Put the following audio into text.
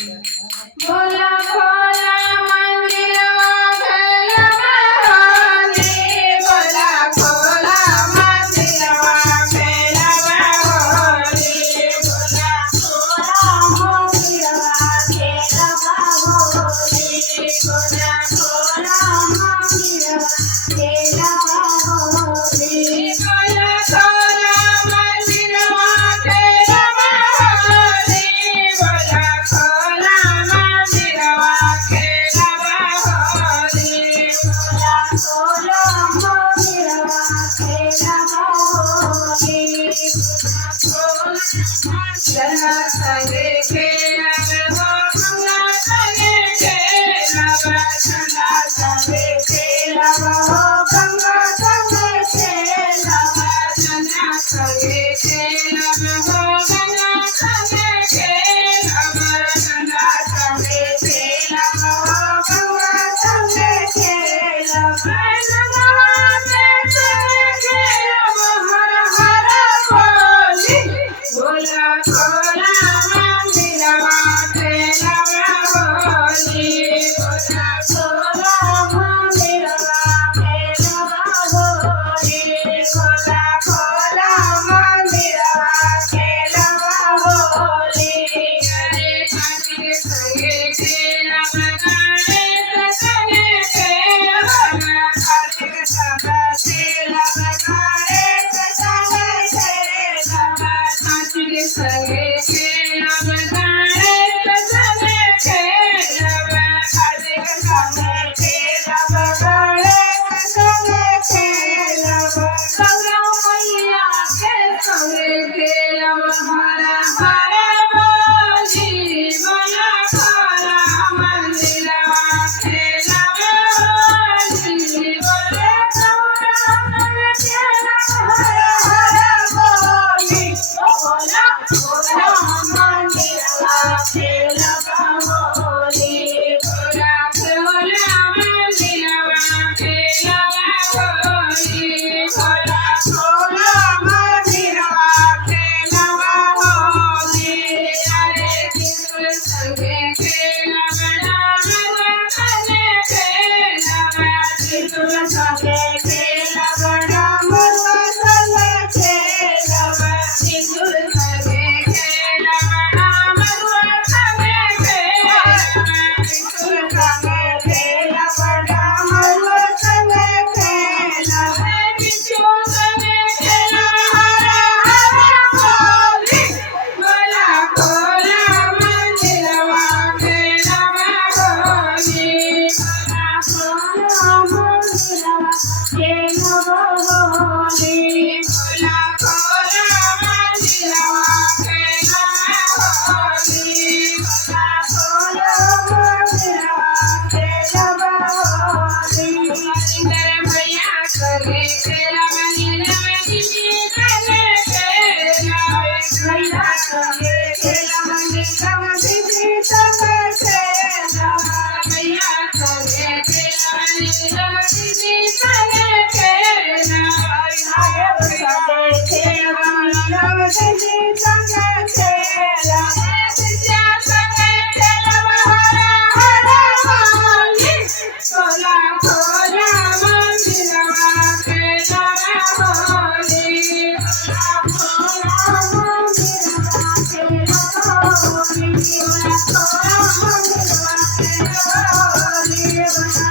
बोला खोला मंदिरवा खेलवा होली बोला खोला मंदिरवा खेलवा होली बोला खोला मंदिरवा खेलवा होली बोला खोला मंदिरवा खेलवा होली बोला खोला मंदिरवा खेलवा होली बोला खोला मंदिरवा खेलवा होली बोला खोला मंदिरवा खेलवा होली चला संगे खेलब हो गंगा संगे खेलब चला संगे खेलब हो गंगा संगे खेलब चला संगे खेलब हो गंगा संगे खेलब चला संगे खेलब हो गंगा संगे खेलब गंगा में संगे खेलब हर हर बोली बोला खोला मंदिरवा खेलवा होली बोला खोला मंदिरवा खेलवा होली बोला खोला मंदिरवा खेलवा होली अरे खातिर संगे खेलब गणेश संगे खेलब खातिर संगे खेलब गणेश संगे खेलब खातिर संगे खेलब गणेश संगे खेलब खातिर संगे खेलब गणेश संगे खेलब गंगा मैया के संगे खेलब हर हर बोली बोला खोला मंदिरवा खेलब होली बोले खोला खेलब हर हर बोली बोला खोला मंदिरवा खेलब होली बोला खोला मंदिरवा खेलब होली बोला खोला मंदिरवा खेलब होली अरे किशोर संगे खेलब राम संगे खेलब किशोर संगे खेलब राम संगे खेलब किशोर संगे खेलब राम संगे खेलब किशोर संगे खेलब राम संगे खेलब किशोर संगे खेलब हर हर बोली बोला खोला मंदिरवा खेलवा होली बोला खोला मंदिरवा खेलवा होली बोला खोला मंदिरवा खेलवा होली बोला खोला मंदिरवा खेलवा होली मंदिर मैया संगे खेलब नीलम दीदी संगे खेलब मैया संगे खेलब नीलम दीदी संगे खेलब मैया संगे खेलब नीलम दीदी संगे खेलब नायक संगे खेलब नीलम दीदी संगे खेलब विद्या संगे खेलब हर हर बोली बोला खोला मंदिरवा खेलब होली बोला खोला मंदिरवा खेलब होली बोला खोला मंदिरवा खेलब होली बोला